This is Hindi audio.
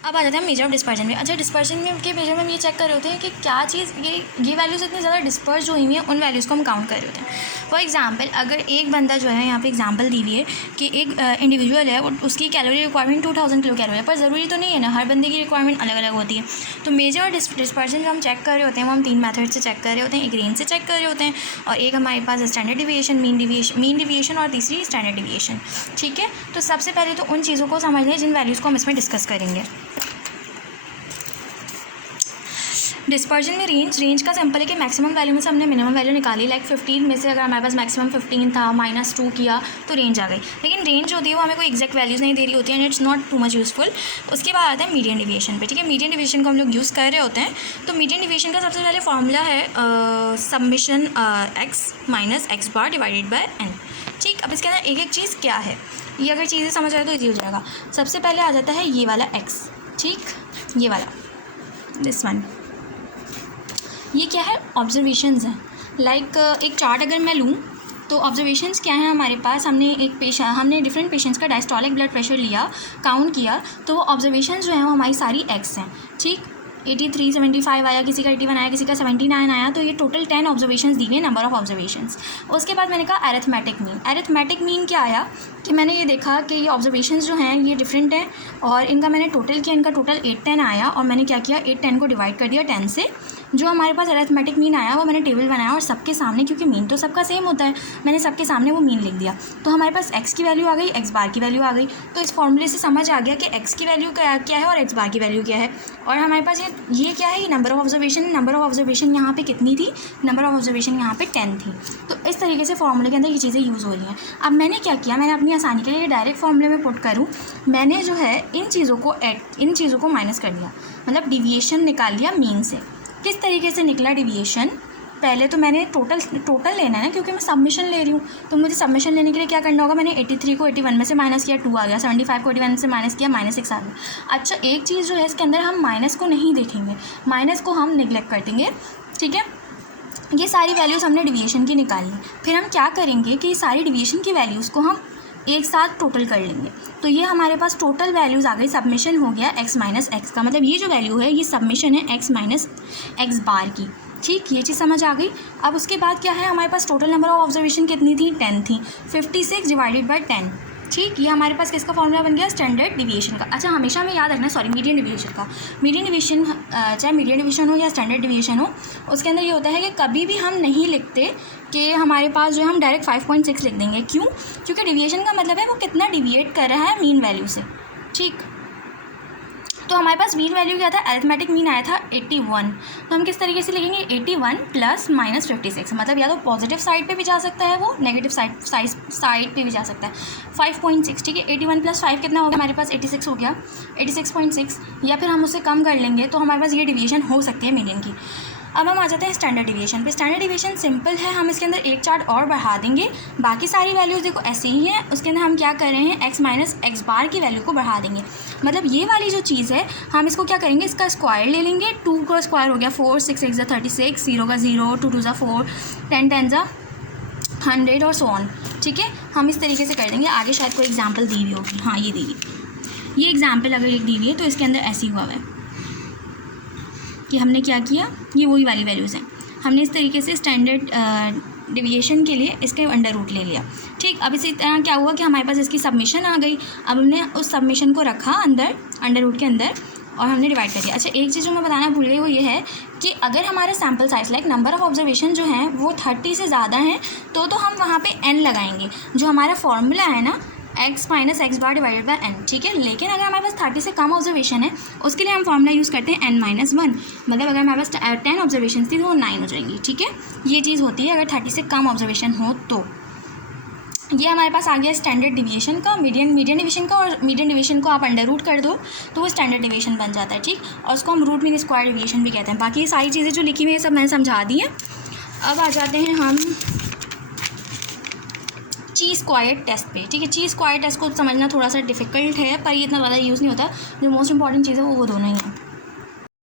अब आ जाते हैं मेजर ऑफ डिस्पर्जन में। अच्छा, डिस्पर्जन में के मेजर में हम ये चेक कर रहे होते हैं कि क्या चीज़ ये वैल्यूज़ इतनी ज़्यादा डिस्पर्स जो हुई है उन वैल्यूज़ को हम काउंट कर रहे होते हैं। फॉर एग्जांपल, अगर एक बंदा जो है, यहाँ पे एग्जांपल दी हुई है कि एक इंडिविजुअल है, उसकी कैलोरी रिक्वायरमेंट 2000 किलो कैलोरी है, पर ज़रूरी तो नहीं है ना, हर बंदे की रिक्वायरमेंट अलग अलग होती है। तो मेजर और डिस्पर्जन जो हम चेक कर रहे होते हैं वो हम 3 मेथड से चेक कर रहे होते हैं। एक रेंज से चेक कर रहे होते हैं, और एक हमारे पास स्टैंडर्ड डिविएशन, मीन डिविएशन और तीसरी स्टैंडर्ड डिविएशन। ठीक है, तो सबसे पहले तो उन चीज़ों को समझ लें जिन वैल्यूज़ को हम इसमें डिस्कस करेंगे। डिस्पर्जन में रेंज का सिंपल है कि मैक्सिमम वैल्यू में से हमने मिनिमम वैल्यू निकाली। लाइक 15 में से अगर हमारे पास मैक्सिमम 15 था, -2 किया तो रेंज आ गई। लेकिन रेंज होती है वो हमें कोई एग्जैक्ट वैल्यूज़ नहीं दे रही होती है, and it's not too much useful. उसके बाद आता है मीडियन डिविएशन पे। ठीक है, मीडियन डिविएशन को हम लोग यूज़ कर रहे होते हैं। तो मीडियन डिविएशन का सबसे पहले फॉर्मूला है submission x minus x bar divided by n। ठीक, अब इसके अंदर एक एक चीज़ क्या है, ये अगर चीज़ें समझ आए तो ईजी हो जाएगा। सबसे पहले आ जाता है ये वाला x। ठीक, ये वाला, दिस वन, ये क्या है, ऑब्जर्वेशंस हैं। लाइक एक चार्ट अगर मैं लूँ तो ऑब्जर्वेशंस क्या है हमारे पास, हमने डिफरेंट पेशेंट्स का डायस्टोलिक ब्लड प्रेशर लिया, काउंट किया, तो वो ऑब्जर्वेशंस जो हैं वो हमारी सारी एक्स हैं। ठीक, 83, 75 आया, किसी का 81 आया, किसी का 79 आया, तो ये टोटल 10 ऑब्जर्वेशंस दी गई, नंबर ऑफ ऑब्जर्वेशंस। उसके बाद मैंने कहा एरिथमेटिक मीन। एरिथमेटिक मीन क्या आया कि मैंने ये देखा कि ये ऑब्जर्वेशंस जो हैं ये डिफरेंट हैं, और इनका मैंने टोटल किया, इनका टोटल 810 आया, और मैंने क्या किया, 810 को डिवाइड कर दिया 10 से। जो हमारे पास अरिथमेटिक मीन आया वो मैंने टेबल बनाया, और सबके सामने, क्योंकि मीन तो सबका सेम होता है, मैंने सबके सामने वो मीन लिख दिया। तो हमारे पास x की वैल्यू आ गई, x बार की वैल्यू आ गई। तो इस फॉर्मूले से समझ आ गया कि x की वैल्यू क्या है और x बार की वैल्यू क्या है। और हमारे पास ये क्या है, ये number of observation. Number of observation यहाँ पे कितनी थी, नंबर ऑफ ऑब्जर्वेशन यहाँ पे 10 थी। तो इस तरीके से फॉर्मूले के अंदर ये चीज़ें यूज़ हो रही हैं। अब मैंने क्या किया, मैंने अपनी आसानी के लिए डायरेक्ट फॉर्मूले में पुट करूँ, मैंने जो है इन चीज़ों को माइनस कर दिया, मतलब डिविएशन निकाल लिया मीन से। किस तरीके से निकला डिविएशन, पहले तो मैंने टोटल लेना है, क्योंकि मैं सबमिशन ले रही हूँ, तो मुझे सबमिशन लेने के लिए क्या करना होगा, मैंने 83 को 81 में से माइनस किया, 2 आ गया, 75 को 81 से माइनस किया, -6 आ गया। अच्छा, एक चीज़ जो है इसके अंदर हम माइनस को नहीं देखेंगे, माइनस को हम निगलेक्ट कर देंगे। ठीक है, ये सारी वैल्यूज़ हमने डिविएशन की निकाली। फिर हम क्या करेंगे कि सारी डिविएशन की वैल्यूज़ को हम एक साथ टोटल कर लेंगे। तो ये हमारे पास टोटल वैल्यूज़ आ गई, सबमिशन हो गया x माइनस एक्स का, मतलब ये जो वैल्यू है ये सबमिशन है x माइनस एक्स बार की। ठीक, ये चीज़ समझ आ गई। अब उसके बाद क्या है, हमारे पास टोटल नंबर ऑफ ऑब्जर्वेशन कितनी थी, 10 थी, 56 डिवाइडेड बाय 10। ठीक, ये हमारे पास किसका फॉर्मूला बन गया, स्टैंडर्ड डिविएशन का। अच्छा, हमेशा हमें याद रखना, मीडियन डिविएशन का। मीडियन डिविएशन, चाहे मीडियन डिविएशन हो या स्टैंडर्ड डिविएशन हो, उसके अंदर ये होता है कि कभी भी हम नहीं लिखते कि हमारे पास जो है हम डायरेक्ट 5.6 लिख देंगे। क्यों, क्योंकि डिविएशन का मतलब है वो कितना डिविएट कर रहा है मीन वैल्यू से। ठीक, तो हमारे पास मीन वैल्यू क्या था, अरिथमेटिक मीन आया था 81, तो हम किस तरीके से लिखेंगे, 81 प्लस -56, मतलब या तो पॉजिटिव साइड पे भी जा सकता है वो, नेगेटिव साइड पे भी जा सकता है। 5.6, ठीक है, 81 प्लस 5 कितना हो गया हमारे पास, 86 हो गया, 86.6, या फिर हम उससे कम कर लेंगे, तो हमारे पास ये डिवीजन हो सकती है मीडियन की। अब हम आ जाते हैं स्टैंडर्ड डिवीएशन पे। स्टैंडर्ड डिवीएशन सिंपल है, हम इसके अंदर एक चार्ट और बढ़ा देंगे, बाकी सारी वैल्यूज़ देखो ऐसे ही हैं, उसके अंदर हम क्या कर रहे हैं, x माइनस एक्स बार की वैल्यू को बढ़ा देंगे। मतलब ये वाली जो चीज़ है हम इसको क्या करेंगे, इसका स्क्वायर ले लेंगे, 2 का स्क्वायर हो गया 4, 6 1 36, 0 का 0, 2 2 4, 10 10 100 और सो ऑन। ठीक है, हम इस तरीके से कर देंगे। आगे शायद कोई एग्जाम्पल दी हुई होगी, हाँ ये दी हुई, ये एग्जाम्पल अगर एक दी हुई है तो इसके अंदर ऐसे हुआ है कि हमने क्या किया, ये वही वाली वैल्यूज़ हैं, हमने इस तरीके से स्टैंडर्ड डिविएशन के लिए इसके अंडर रूट ले लिया। ठीक, अब इसी तरह क्या हुआ कि हमारे पास इसकी सबमिशन आ गई, अब हमने उस सबमिशन को रखा अंडर रूट के अंदर और हमने डिवाइड कर दिया। अच्छा, एक चीज़ जो मैं बताना भूल गई वो ये है कि अगर हमारे sample size like number of observation जो हैं वो 30 से ज़्यादा हैं तो हम वहाँ पे n लगाएंगे, जो हमारा फॉर्मूला है ना x minus x bar divided by n। ठीक है, लेकिन अगर हमारे पास 30 से कम ऑब्जर्वेशन है उसके लिए हम फॉर्मूला यूज़ करते हैं n माइनस 1, मतलब अगर हमारे पास 10 ऑब्जर्वेशन थी तो वो 9 हो जाएंगी। ठीक है, ये चीज़ होती है अगर 30 से कम ऑब्जर्वेशन हो तो। ये हमारे पास आ गया स्टैंडर्ड डिवीएशन का, मीडियन डिवीएशन का, और मीडियन डिवीएशन को आप अंडर रूट कर दो तो वो स्टैंडर्ड डिवीएशन बन जाता है। ठीक, और उसको हम रूट मीन स्क्वायर डिवीएशन भी कहते हैं। बाकी ये सारी चीज़ें जो लिखी हुई हैं सब मैंने समझा दी हैं। अब आ जाते हैं हम ची स्क्वायर टेस्ट पे। ठीक है, ची स्क्वायर टेस्ट को समझना थोड़ा सा डिफिकल्ट है पर ये इतना ज़्यादा यूज़ नहीं होता, जो मोस्ट इंपॉर्टेंट चीज़ है वो दोनों ही हैं।